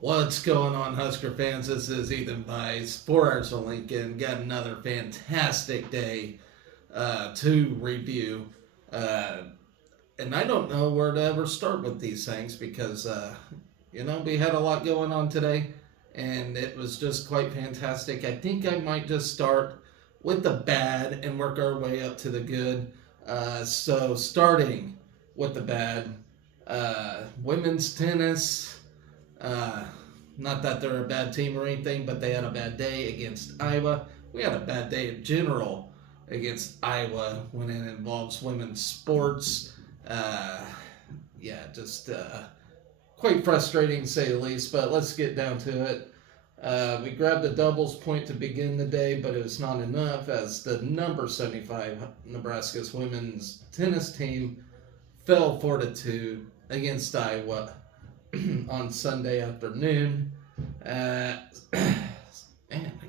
What's going on, Husker fans? This is Ethan Bice, 4 Hours of Lincoln. Got another fantastic day to review. Uh, and I don't know where to ever start with these things because, we had a lot going on today and it was just quite fantastic. I think I might just start with the bad and work our way up to the good. So, starting with the bad, women's tennis. Uh, Not that they're a bad team or anything, but they had a bad day against Iowa. We had a bad day in general against Iowa when it involves women's sports. Uh, just quite frustrating to say the least, but let's get down to it. We grabbed a doubles point to begin the day, but it was not enough as the number 75 Nebraska's women's tennis team fell 4-2 against Iowa on Sunday afternoon. Man, I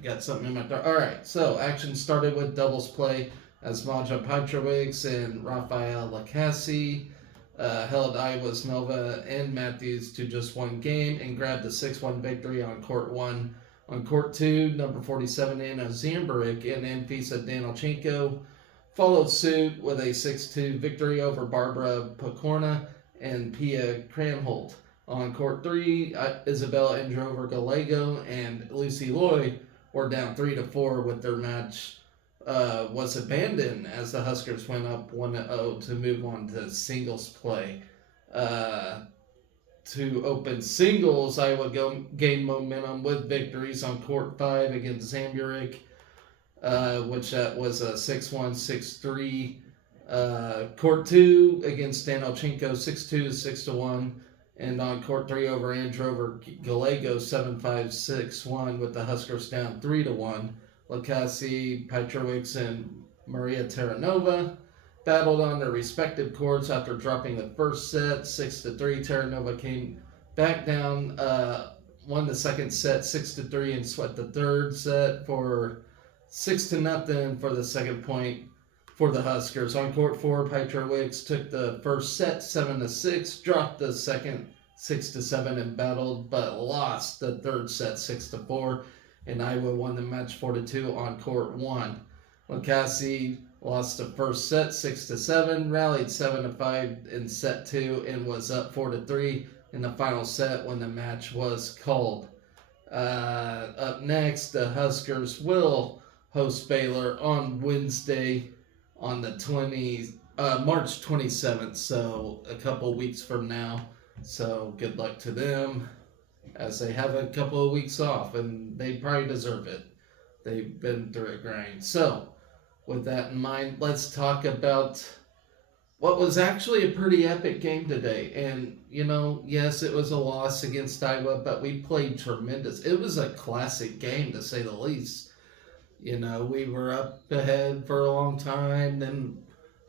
got something in my throat. All right, so action started with doubles play as Maja Petrovic and Rafael Lacassi held Iowa's Nova and Matthews to just one game and grabbed a 6-1 victory on court one. On court two, number 47 Anna Zamburik and Anfisa Danilchenko followed suit with a 6-2 victory over Barbara Pokorna and Pia Cranholt. On court three, Isabella Androver Gallego and Lucy Lloyd were down 3-4 with their match was abandoned as the Huskers went up 1-0 to move on to singles play. To open singles, Iowa gained momentum with victories on court 5 against Zamburik, which was a 6-1, 6-3. Court 2 against Danilchenko, 6-2, 6-1. And on court 3 over Androver Gallego, 7-5, 6-1 with the Huskers down 3-1. Lacassi, Petrovic, and Maria Terranova battled on their respective courts after dropping the first set 6-3. Terranova came back down, won the second set 6-3, and swept the third set for 6-0 for the second point for the Huskers. On court 4, Petrovic took the first set 7-6, dropped the second 6-7, and battled but lost the third set 6-4. And Iowa won the match 4-2 on court 1. Lacassi lost the first set 6-7, rallied 7-5 in set 2, and was up 4-3 in the final set when the match was called. Up next, the Huskers will host Baylor on Wednesday on the March 27th, so a couple weeks from now. So good luck to them as they have a couple of weeks off, and they probably deserve it. They've been through a grind. So with that in mind, let's talk about what was actually a pretty epic game today. And, yes, it was a loss against Iowa, but we played tremendous. It was a classic game, to say the least. We were up ahead for a long time, then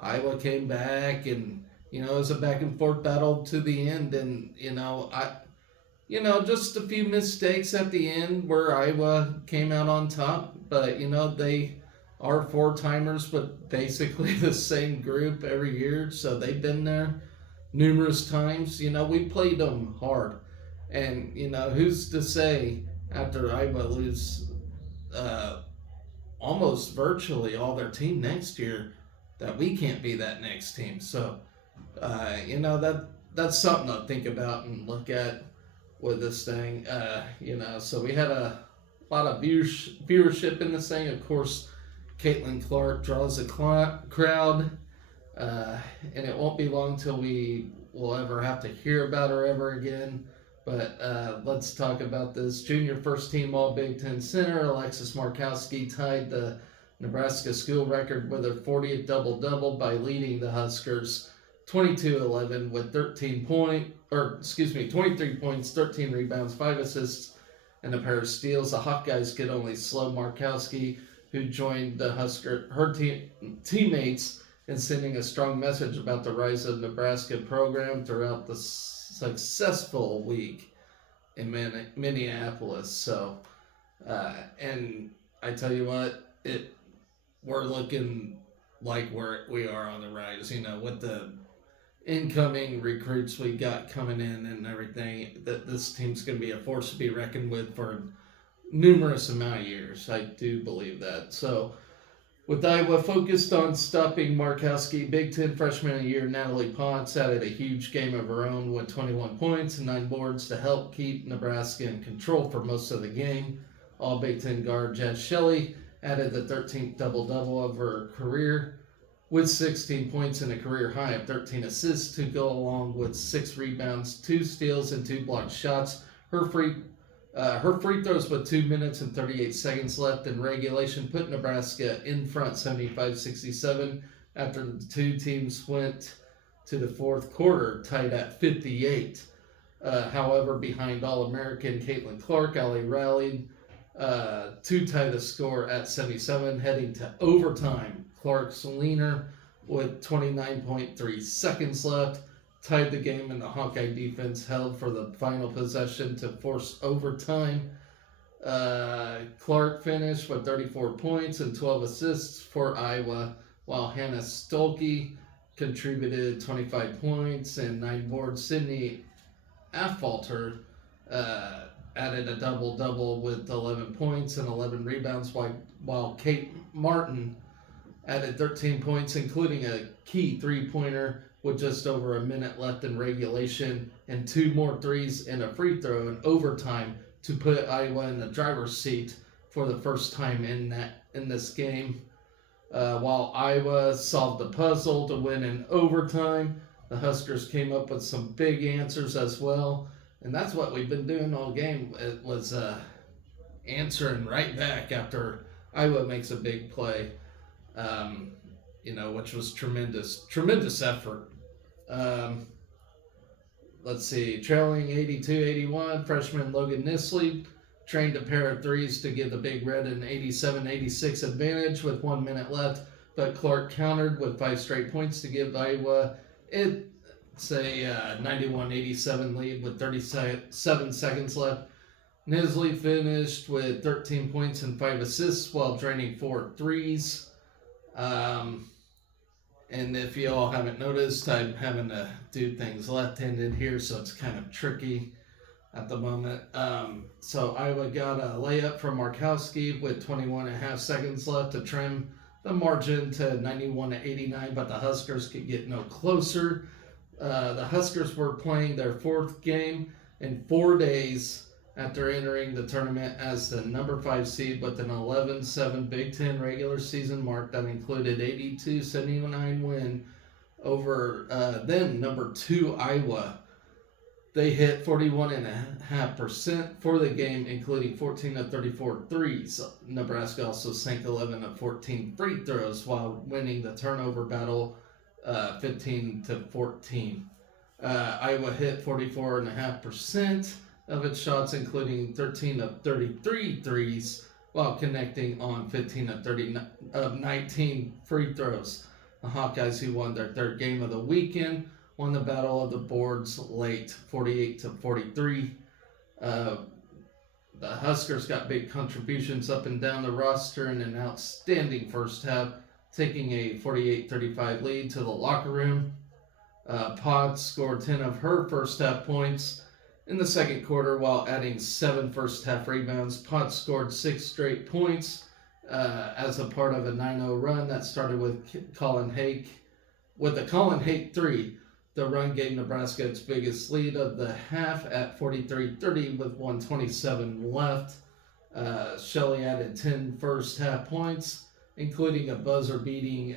Iowa came back, and, it was a back and forth battle to the end. And, just a few mistakes at the end where Iowa came out on top. But, they are four-timers with basically the same group every year. So they've been there numerous times. We played them hard. And, who's to say after Iowa lose almost virtually all their team next year that we can't be that next team. So, that's something to think about and look at with this thing. So we had a lot of viewership in this thing. Of course, Caitlin Clark draws a crowd, and it won't be long till we will ever have to hear about her ever again. But let's talk about this. Junior first team All Big Ten center Alexis Markowski tied the Nebraska school record with her 40th double-double by leading the Huskers 22-11 with 23 points, 13 rebounds, 5 assists, and a pair of steals. The Hawkeyes could only slow Markowski, who joined her teammates in sending a strong message about the rise of the Nebraska program throughout the successful week in Minneapolis. So, and I tell you what, we're looking like we are on the rise. With the incoming recruits we got coming in and everything, that this team's going to be a force to be reckoned with for numerous amount of years. I do believe that. So, with Iowa focused on stopping Markowski, Big Ten Freshman of the Year Natalie Potts added a huge game of her own with 21 points and 9 boards to help keep Nebraska in control for most of the game. All Big Ten guard Jess Shelley added the 13th double-double of her career with 16 points and a career high of 13 assists to go along with 6 rebounds, 2 steals, and 2 blocked shots. Her free throws with 2 minutes and 38 seconds left in regulation put Nebraska in front 75-67 after the two teams went to the fourth quarter tied at 58. However, behind All-American Caitlin Clark, Ali rallied to tie the score at 77, heading to overtime. Clark's leaner with 29.3 seconds left tied the game, and the Hawkeye defense held for the final possession to force overtime. Clark finished with 34 points and 12 assists for Iowa, while Hannah Stolke contributed 25 points and 9 boards. Sydney Affolter added a double-double with 11 points and 11 rebounds, while Kate Martin added 13 points, including a key three-pointer with just over a minute left in regulation and 2 more threes and a free throw in overtime to put Iowa in the driver's seat for the first time in this game. While Iowa solved the puzzle to win in overtime, the Huskers came up with some big answers as well, and that's what we've been doing all game. It was answering right back after Iowa makes a big play, which was tremendous effort. Let's see, trailing 82-81, freshman Logan Nisley trained a pair of threes to give the Big Red an 87-86 advantage with 1 minute left, but Clark countered with 5 straight points to give Iowa a 91-87 lead with 37 seconds left. Nisley finished with 13 points and 5 assists while draining 4 threes. And if you all haven't noticed, I'm having to do things left-handed here, so it's kind of tricky at the moment. So Iowa got a layup from Markowski with 21.5 seconds left to trim the margin to 91-89, but the Huskers could get no closer. The Huskers were playing their 4th game in 4 days after entering the tournament as the number 5 seed with an 11-7 Big Ten regular season mark that included 82-79 win over then number 2 Iowa. They hit 41.5% for the game, including 14 of 34 threes. Nebraska also sank 11 of 14 free throws while winning the turnover battle 15-14. Iowa hit 44.5% of its shots, including 13 of 33 threes, while connecting on 15 of 19 free throws. The Hawkeyes, who won their 3rd game of the weekend, won the battle of the boards late, 48-43. The Huskers got big contributions up and down the roster in an outstanding first half, taking a 48-35 lead to the locker room. Potts scored 10 of her first half points in the second quarter while adding 7 first half rebounds. Potts scored 6 straight points as a part of a 9-0 run that started with Colin Hake. With the Colin Hake 3, the run gave Nebraska its biggest lead of the half at 43-30 with 1:27 left. Shelley added 10 first half points, including a buzzer-beating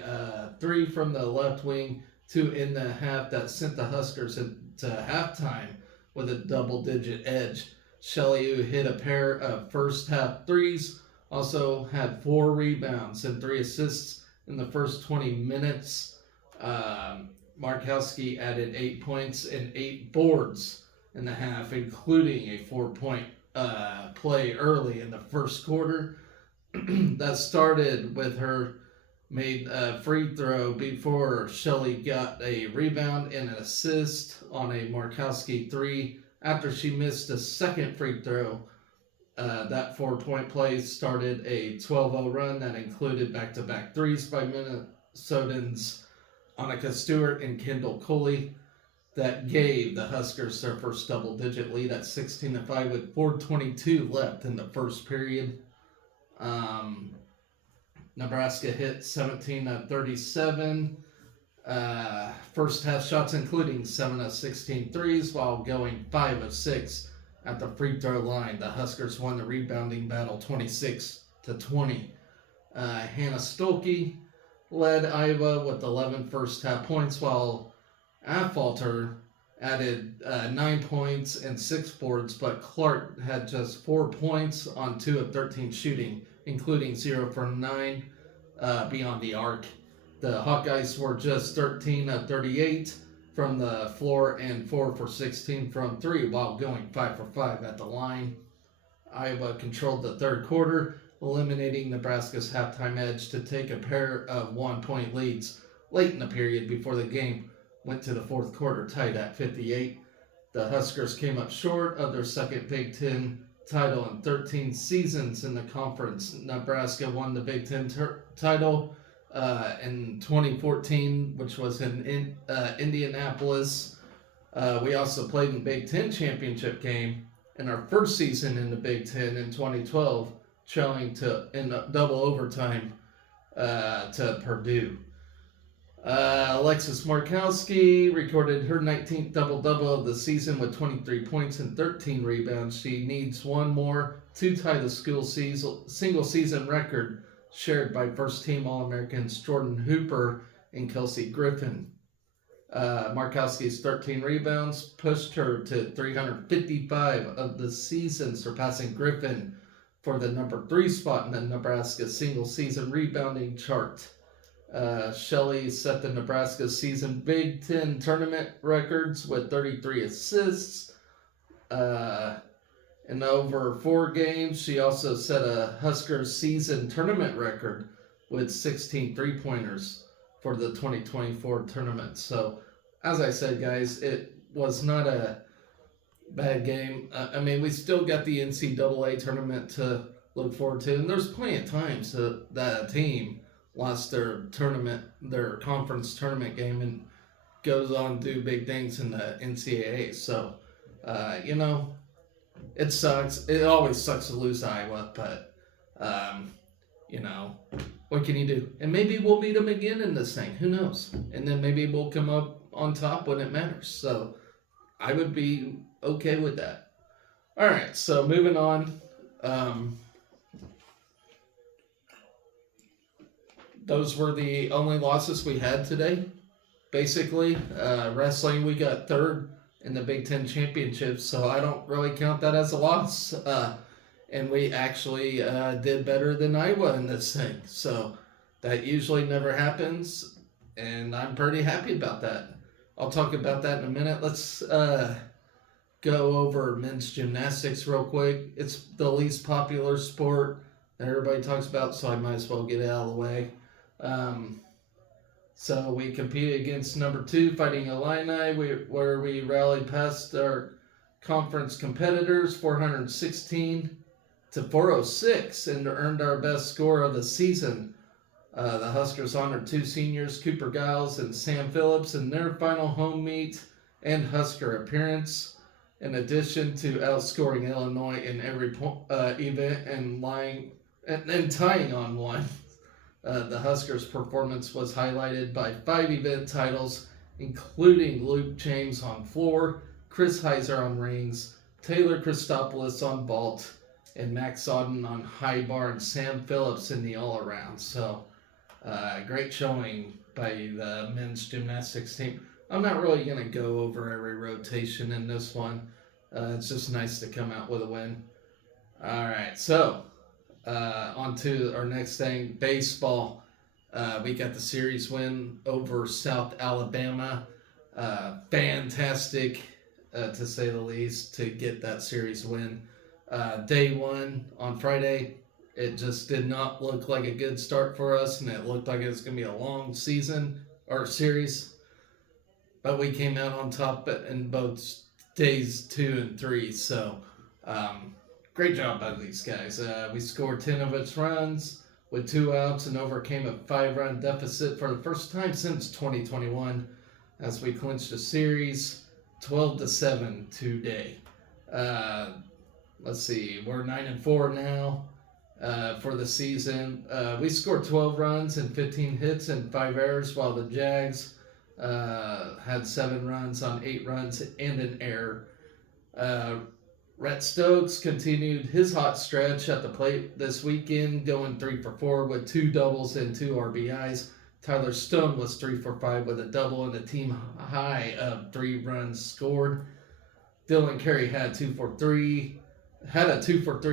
3 from the left wing to end the half that sent the Huskers into halftime with a double-digit edge. Shelley, who hit a pair of first half threes, also had 4 rebounds and 3 assists in the first 20 minutes. Markowski added 8 points and 8 boards in the half, including a 4-point play early in the first quarter that started with her made a free throw before Shelley got a rebound and an assist on a Markowski 3 after she missed a second free throw. That 4-point play started a 12-0 run that included back-to-back threes by Minnesotans Annika Stewart and Kendall Coley that gave the Huskers their first double-digit lead at 16-5 with 4:22 left in the first period. Um, Nebraska hit 17-37. First half shots, including 7 of 16 threes, while going 5 of 6 at the free throw line. The Huskers won the rebounding battle 26-20. Hannah Stolke led Iowa with 11 first half points, while Affolter added 9 points and 6 boards, but Clark had just 4 points on 2 of 13 shooting, including 0 for 9 beyond the arc. The Hawkeyes were just 13 of 38 from the floor and 4 for 16 from 3, while going 5 for 5 at the line. Iowa controlled the third quarter, eliminating Nebraska's halftime edge to take a pair of 1-point leads late in the period before the game went to the fourth quarter tied at 58. The Huskers came up short of their second Big Ten title in 13 seasons in the conference. Nebraska won the Big Ten title in 2014, which was in Indianapolis. We also played in the Big Ten championship game in our first season in the Big Ten in 2012, trailing in double overtime to Purdue. Alexis Markowski recorded her 19th double-double of the season with 23 points and 13 rebounds. She needs one more to tie the school single-season record shared by first-team All-Americans Jordan Hooper and Kelsey Griffin. Markowski's 13 rebounds pushed her to 355 of the season, surpassing Griffin for the number 3 spot in the Nebraska single-season rebounding chart. Shelley set the Nebraska season Big Ten tournament records with 33 assists. In over 4 games, she also set a Huskers season tournament record with 16 three-pointers for the 2024 tournament. So, as I said, guys, it was not a bad game. We still got the NCAA tournament to look forward to, and there's plenty of times that a team lost their conference tournament game and goes on to do big things in the NCAA. So, it sucks. It always sucks to lose Iowa, but, what can you do? And maybe we'll beat them again in this thing. Who knows? And then maybe we'll come up on top when it matters. So, I would be okay with that. All right, so moving on. Those were the only losses we had today. Basically, wrestling, we got third in the Big Ten Championship, so I don't really count that as a loss. And we actually did better than Iowa in this thing. So that usually never happens, and I'm pretty happy about that. I'll talk about that in a minute. Let's go over men's gymnastics real quick. It's the least popular sport that everybody talks about, so I might as well get it out of the way. So we competed against number 2 Fighting Illini, where we rallied past our conference competitors 416 to 406 and earned our best score of the season. The Huskers honored 2 seniors, Cooper Giles and Sam Phillips, in their final home meet and Husker appearance, in addition to outscoring Illinois in every event and tying on one. The Huskers' performance was highlighted by 5 event titles, including Luke James on floor, Chris Heiser on rings, Taylor Christopoulos on vault, and Max Auden on high bar, and Sam Phillips in the all-around. So, great showing by the men's gymnastics team. I'm not really going to go over every rotation in this one. It's just nice to come out with a win. All right, so on to our next thing, baseball. We got the series win over South Alabama. Fantastic, to say the least, to get that series win. Day 1 on Friday, it just did not look like a good start for us, and it looked like it was going to be a long season or series. But we came out on top in both days 2 and 3, so great job by these guys. We scored 10 of its runs, with 2 outs and overcame a 5-run deficit for the first time since 2021 as we clinched the series 12-7 today. Let's see, we're 9-4 now for the season. We scored 12 runs and 15 hits and 5 errors, while the Jags had 7 runs on 8 runs and an error. Rhett Stokes continued his hot stretch at the plate this weekend, going 3 for 4 with 2 doubles and 2 RBIs. Tyler Stone was 3 for 5 with a double and a team high of 3 runs scored. Dylan Carey had a 2 for 3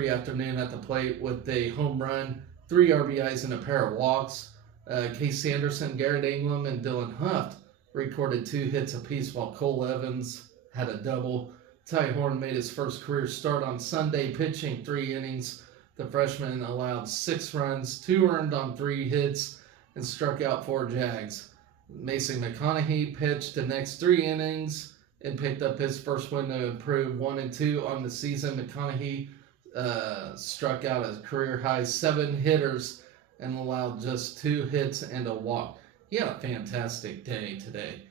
afternoon at the plate with a home run, 3 RBIs, and a pair of walks. Case Anderson, Garrett Ingram, and Dylan Huff recorded 2 hits apiece, while Cole Evans had a double. Ty Horn made his first career start on Sunday, pitching 3 innings. The freshman allowed 6 runs, 2 earned on 3 hits, and struck out 4 Jags. Mason McConaughey pitched the next 3 innings and picked up his first win to improve 1-2 on the season. McConaughey struck out a career-high 7 hitters and allowed just 2 hits and a walk. He had a fantastic day today.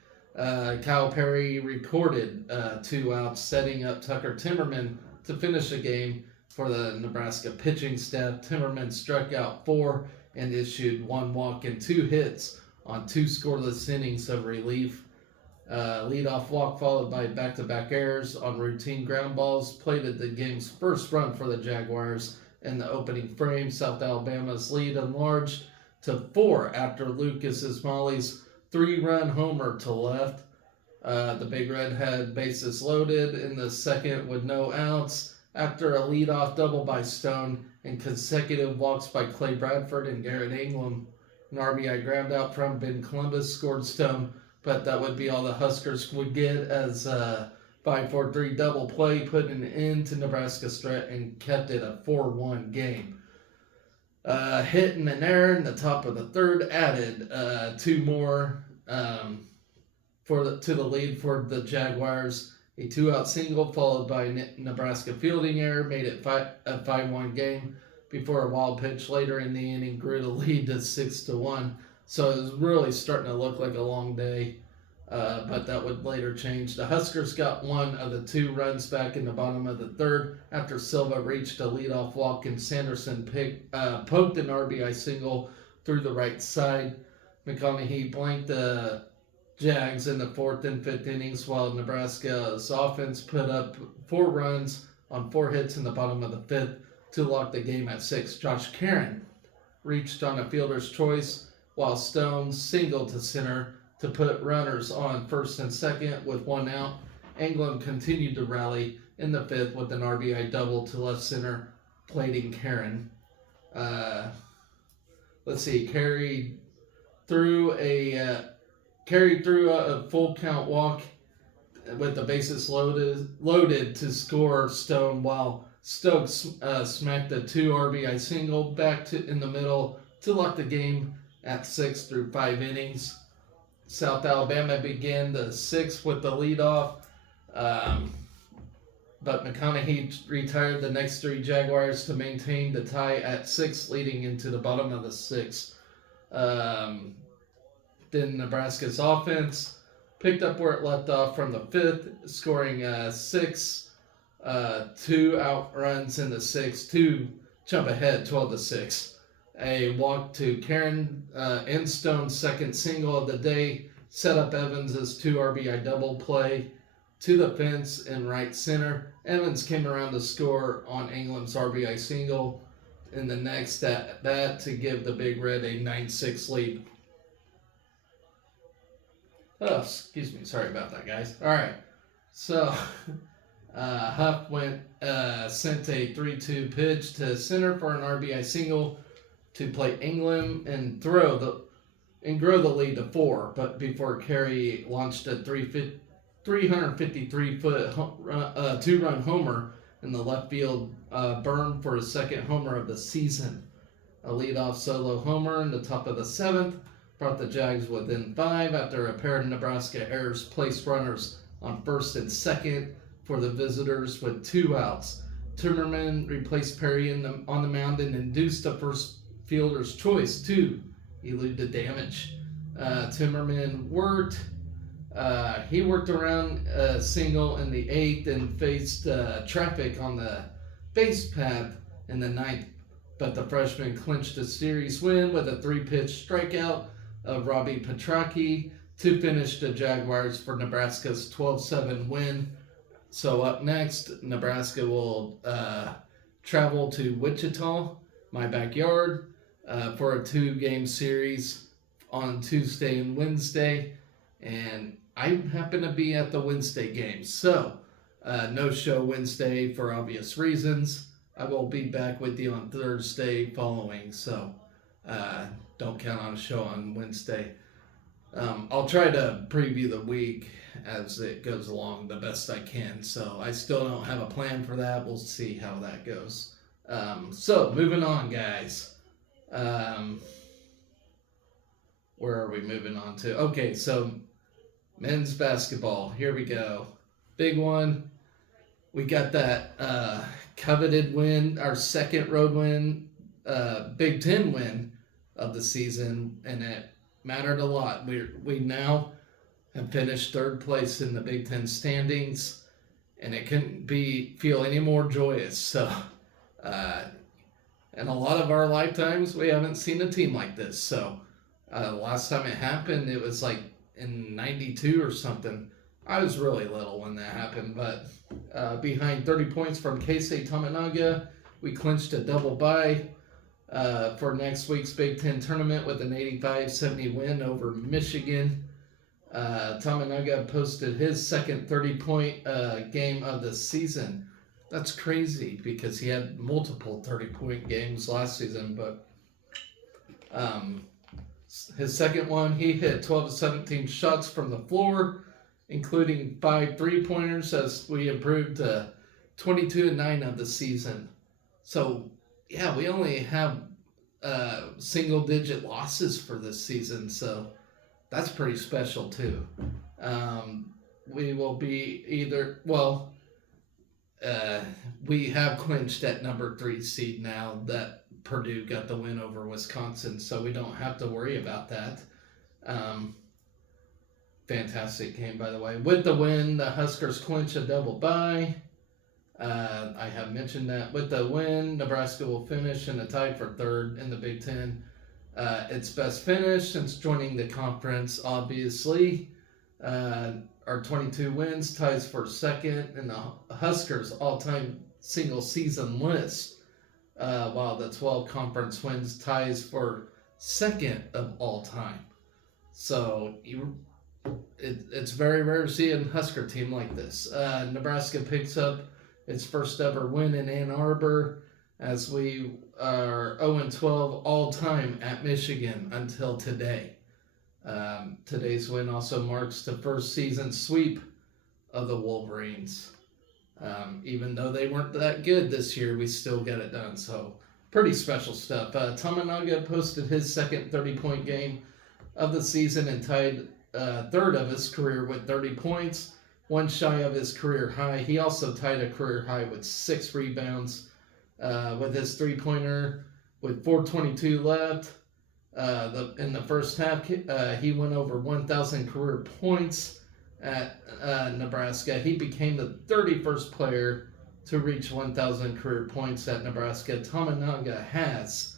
Kyle Perry recorded 2 outs, setting up Tucker Timmerman to finish the game for the Nebraska pitching staff. Timmerman struck out 4 and issued 1 walk and 2 hits on 2 scoreless innings of relief. Leadoff walk followed by back-to-back errors on routine ground balls plated the game's first run for the Jaguars. In the opening frame, South Alabama's lead enlarged to 4 after Lucas Ismali's 3-run homer to left. The Big Red had bases loaded in the second with no outs after a leadoff double by Stone and consecutive walks by Clay Bradford and Garrett Ingram. An RBI ground out from Ben Columbus scored Stone, but that would be all the Huskers would get as 5-4-3 double play put an end to Nebraska's threat and kept it a 4-1 game. Hit and an error in the top of the third added 2 more to the lead for the Jaguars. A 2-out single followed by a Nebraska fielding error made it a 5-1 game before a wild pitch later in the inning grew the lead to 6-1. So it was really starting to look like a long day, but that would later change. The Huskers got 1 of the 2 runs back in the bottom of the third after Silva reached a leadoff walk and Sanderson poked an RBI single through the right side. McConaughey blanked the Jags in the 4th and 5th innings, while Nebraska's offense put up 4 runs on 4 hits in the bottom of the 5th to lock the game at 6. Josh Caron reached on a fielder's choice, while Stone singled to center to put runners on first and second with 1 out. England continued to rally in the 5th with an RBI double to left center, plating Caron. Carried through a full count walk with the bases loaded to score Stone, while Stokes smacked a 2 RBI single back in the middle to lock the game at 6 through 5 innings. South Alabama began the 6th with the leadoff, but McConaughey retired the next 3 Jaguars to maintain the tie at 6 leading into the bottom of the 6th. Then Nebraska's offense picked up where it left off from the 5th, scoring 6 2-out runs in the 6th to jump ahead 12-6. A walk to Caron and Stone's second single of the day set up Evans' 2 RBI double play to the fence in right center. Evans came around to score on England's RBI single in the next at bat to give the Big Red a 9-6 lead. Oh, excuse me. Sorry about that, guys. All right. So, Huff sent a 3-2 pitch to center for an RBI single to play England and grow the lead to 4. But before Carey launched a 353-foot 2-run homer in the left field berm for his second homer of the season. A leadoff solo homer in the top of the 7th brought the Jags within 5 after a pair of Nebraska errors placed runners on first and second for the visitors with 2 outs. Timmerman replaced Perry on the mound and induced a first fielder's choice to elude the damage. Timmerman worked. He worked around a single in the 8th and faced traffic on the base path in the 9th. But the freshman clinched a series win with a 3-pitch strikeout of Robbie Petracchi to finish the Jaguars for Nebraska's 12-7 win. So up next, Nebraska will travel to Wichita, my backyard, for a 2-game series on Tuesday and Wednesday. And I happen to be at the Wednesday game. So no show Wednesday for obvious reasons. I will be back with you on Thursday following. So don't count on a show on Wednesday. I'll try to preview the week as it goes along the best I can. So I still don't have a plan for that. We'll see how that goes. So moving on, guys. Where are we moving on to? Okay, so men's basketball. Here we go. Big one. We got that coveted win, our second road win, Big Ten win of the season, and it mattered a lot. We now have finished 3rd place in the Big Ten standings, and it couldn't feel any more joyous. So, in a lot of our lifetimes, we haven't seen a team like this. So, last time it happened, it was like in 92 or something. I was really little when that happened, but behind 30 points from Keisei Tamanaga, we clinched a double bye for next week's Big Ten tournament with an 85-70 win over Michigan. Tamanaga posted his second 30-point game of the season. That's crazy because he had multiple 30-point games last season, but his second one, he hit 12 to 17 shots from the floor, including 5 3-pointers as we improved to 22-9 of the season. So, yeah, we only have single-digit losses for this season, so that's pretty special too. We will be we have clinched at number 3 seed now that Purdue got the win over Wisconsin, so we don't have to worry about that. Fantastic game, by the way. With the win, the Huskers clinch a double bye. I have mentioned that. With the win, Nebraska will finish in a tie for 3rd in the Big Ten. Its best finish since joining the conference, obviously. Our 22 wins ties for 2nd in the Huskers' all-time single-season list, while the 12 conference wins ties for 2nd of all time. So it's very rare to see a Husker team like this. Nebraska picks up its first ever win in Ann Arbor as we are 0-12 all time at Michigan until today. Today's win also marks the first season sweep of the Wolverines. Even though they weren't that good this year, we still get it done. So pretty special stuff. Tamanaga posted his second 30-point game of the season and tied 3rd of his career with 30 points, one shy of his career high. He also tied a career high with 6 rebounds with his 3-pointer with 4:22 left. In the first half, he went over 1,000 career points at Nebraska. He became the 31st player to reach 1,000 career points at Nebraska. Tamanaga has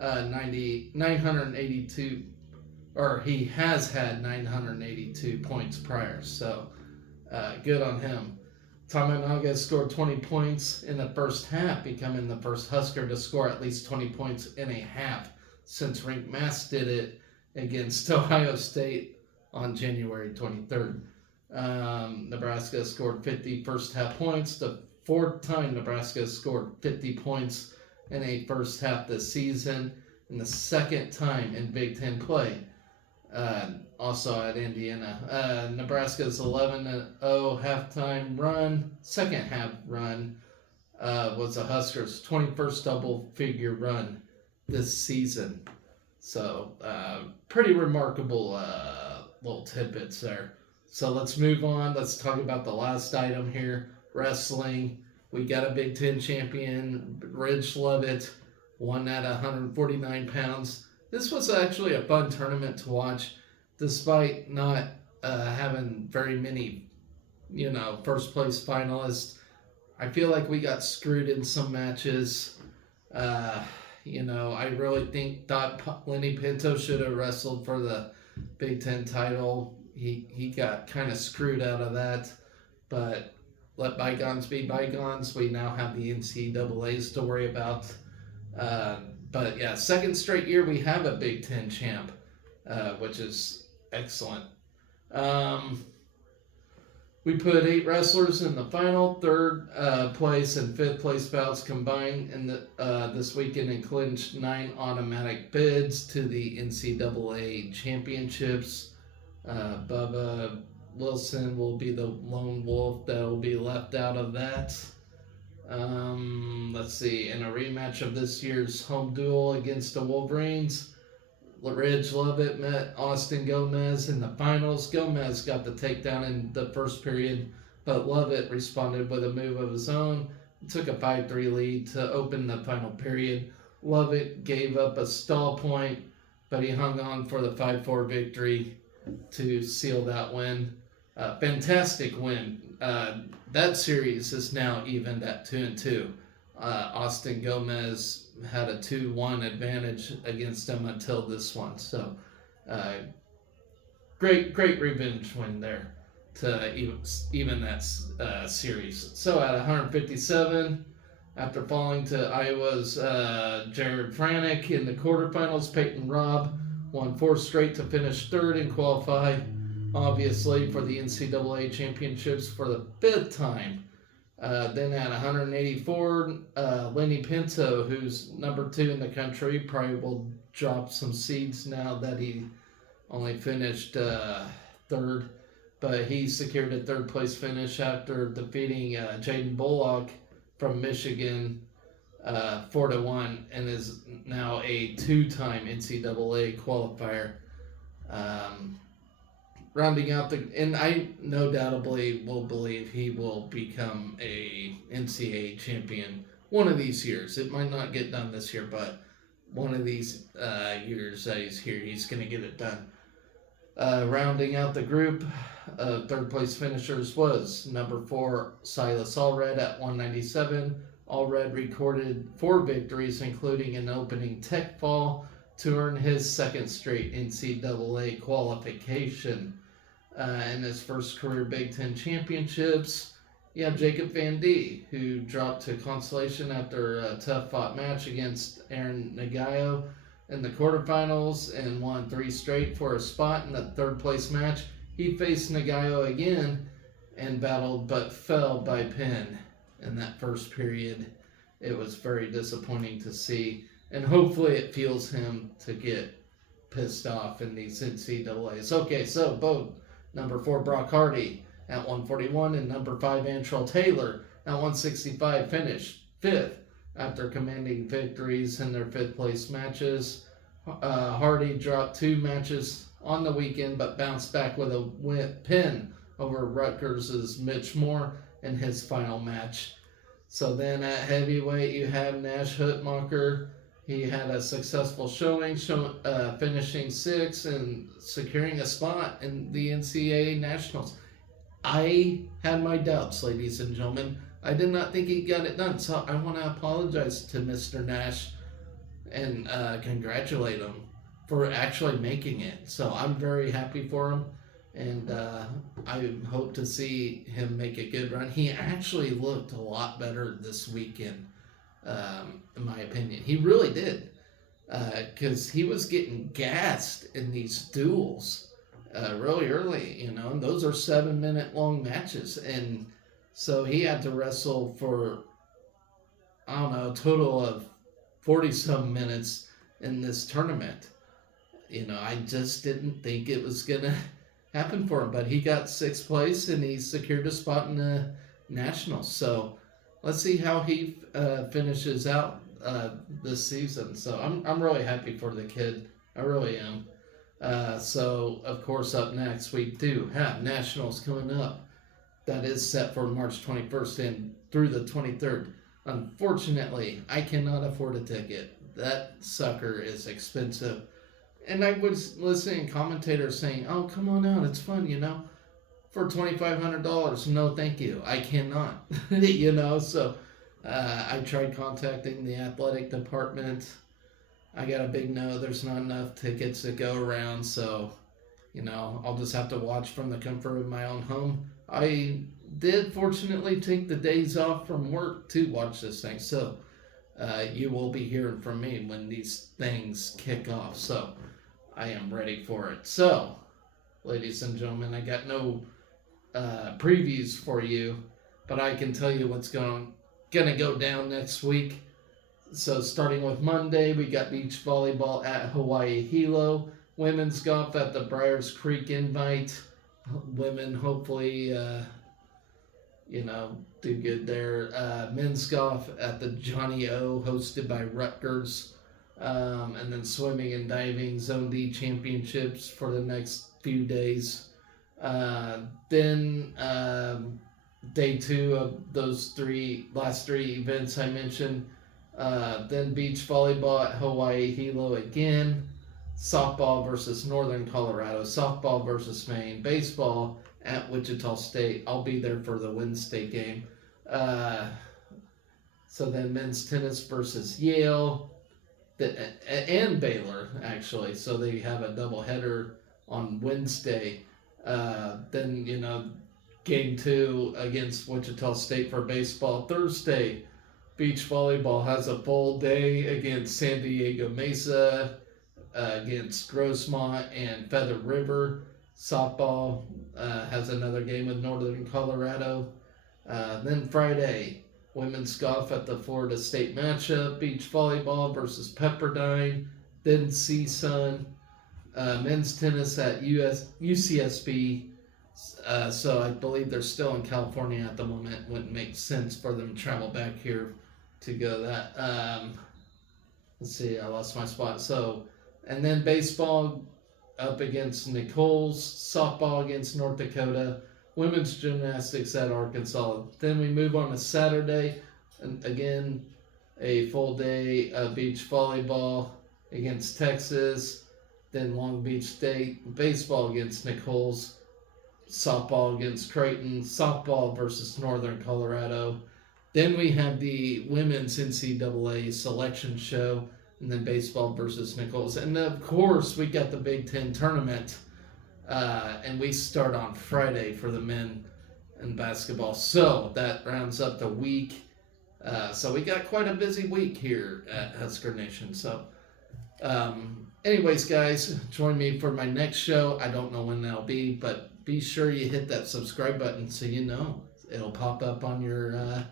982, or he has had 982 points prior, so good on him. Tamanaga scored 20 points in the first half, becoming the first Husker to score at least 20 points in a half since Rink Mass did it against Ohio State on January 23rd. Nebraska scored 50 first half points, the 4th time Nebraska scored 50 points in a first half this season, and the 2nd time in Big Ten play. Also at Indiana. Nebraska's 11-0 halftime run, second half run, was the Huskers' 21st double-figure run this season. So, pretty remarkable little tidbits there. So let's move on. Let's talk about the last item here, wrestling. We got a Big Ten champion, Ridge Lovett, won at 149 pounds. This was actually a fun tournament to watch, despite not having very many, first place finalists. I feel like we got screwed in some matches. Uh, I really thought Lenny Pinto should have wrestled for the Big Ten title. He got kind of screwed out of that, but let bygones be bygones. We now have the NCAA's to worry about. Uh, but yeah, second straight year we have a Big Ten champ, which is excellent. Um, we put 8 wrestlers in the final, third place and fifth place bouts combined in this weekend, and clinched 9 automatic bids to the NCAA championships. Bubba Wilson will be the lone wolf that will be left out of that. Let's see. In a rematch of this year's home duel against the Wolverines, Ridge Lovett met Austin Gomez in the finals. Gomez got the takedown in the first period, but Lovett responded with a move of his own. Took a 5-3 lead to open the final period. Lovett gave up a stall point, but he hung on for the 5-4 victory to seal that win. Fantastic win. That series is now evened at 2-2. Austin Gomez had a 2-1 advantage against him until this one. So, great revenge win there to even that series. So at 157, after falling to Iowa's Jared Franek in the quarterfinals, Peyton Robb won 4 straight to finish third and qualify, obviously, for the NCAA championships for the 5th time. Then at 184, Lenny Pinto, who's number 2 in the country, probably will drop some seeds now that he only finished third. But he secured a 3rd place finish after defeating Jaden Bullock from Michigan 4-1, and is now a 2-time NCAA qualifier. Rounding out and I no doubtably will believe he will become a NCAA champion one of these years. It might not get done this year, but one of these years that he's here, he's going to get it done. Rounding out the group of 3rd place finishers was number 4, Silas Allred at 197. Allred recorded 4 victories, including an opening tech fall, to earn his 2nd straight NCAA qualification. In his first career Big Ten championships, you have Jacob Van D, who dropped to consolation after a tough-fought match against Aaron Nagayo in the quarterfinals and won 3 straight for a spot in the 3rd place match. He faced Nagayo again and battled but fell by pin in that first period. It was very disappointing to see, and hopefully it fuels him to get pissed off in these NCAAs. Okay, so both number 4, Brock Hardy at 141, and number 5, Antrell Taylor at 165 finished 5th after commanding victories in their 5th place matches. Hardy dropped 2 matches on the weekend, but bounced back with a pin over Rutgers' Mitch Moore in his final match. So then at heavyweight, you have Nash Hutmacher. He had a successful showing, finishing 6th and securing a spot in the NCAA Nationals. I had my doubts, ladies and gentlemen. I did not think he got it done, so I want to apologize to Mr. Nash and congratulate him for actually making it. So I'm very happy for him, and I hope to see him make a good run. He actually looked a lot better this weekend. In my opinion, he really did, because he was getting gassed in these duels really early, and those are 7-minute long matches, and so he had to wrestle for, I don't know, a total of 40-some minutes in this tournament. I just didn't think it was gonna happen for him, but he got 6th place and he secured a spot in the Nationals. So let's see how he finishes out this season. So I'm really happy for the kid. I really am. So, of course, up next, we do have Nationals coming up. That is set for March 21st and through the 23rd. Unfortunately, I cannot afford a ticket. that sucker is expensive. And I was listening to commentators saying, "Oh, come on out, it's fun, for $2,500." No, thank you, I cannot. So I tried contacting the athletic department. I got a big no. There's not enough tickets to go around, so I'll just have to watch from the comfort of my own home. I did fortunately take the days off from work to watch this thing, so you will be hearing from me when these things kick off. So I am ready for it. So, ladies and gentlemen, I got no previews for you, but I can tell you what's gonna go down next week. So starting with Monday, we got beach volleyball at Hawaii Hilo, women's golf at the Briars Creek Invite. Women hopefully, do good there. Men's golf at the Johnny O, hosted by Rutgers. And then swimming and diving Zone D championships for the next few days. Then day 2 of those last three events I mentioned. Then beach volleyball at Hawaii Hilo again. Softball versus Northern Colorado. Softball versus Maine. Baseball at Wichita State. I'll be there for the Wednesday game. So then men's tennis versus Yale and Baylor, actually. So they have a doubleheader on Wednesday. Then, game 2 against Wichita State for baseball. Thursday, beach volleyball has a full day against San Diego Mesa, against Grossmont and Feather River. Softball has another game with Northern Colorado. Then Friday, women's golf at the Florida State matchup, beach volleyball versus Pepperdine, then CSUN, men's tennis at UCSB. So I believe they're still in California at the moment. Wouldn't make sense for them to travel back here to go that. Let's see, I lost my spot. So, and then baseball up against Nichols, softball against North Dakota, women's gymnastics at Arkansas. Then we move on to Saturday, and again, a full day of beach volleyball against Texas, then Long Beach State, baseball against Nichols, softball against Creighton, softball versus Northern Colorado. Then we have the women's NCAA selection show, and then baseball versus Nichols. And of course, we got the Big Ten tournament, and we start on Friday for the men in basketball. So that rounds up the week. So we got quite a busy week here at Husker Nation. So anyways, guys, join me for my next show. I don't know when that'll be, but be sure you hit that subscribe button so you know. It'll pop up on your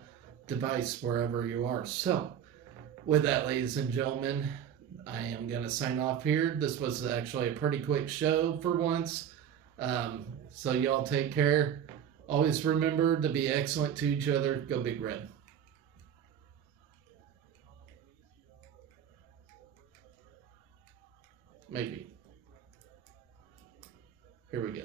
device wherever you are. So with that, ladies and gentlemen, I am going to sign off here. This was actually a pretty quick show for once. So y'all take care. Always remember to be excellent to each other. Go Big Red. Maybe. Here we go.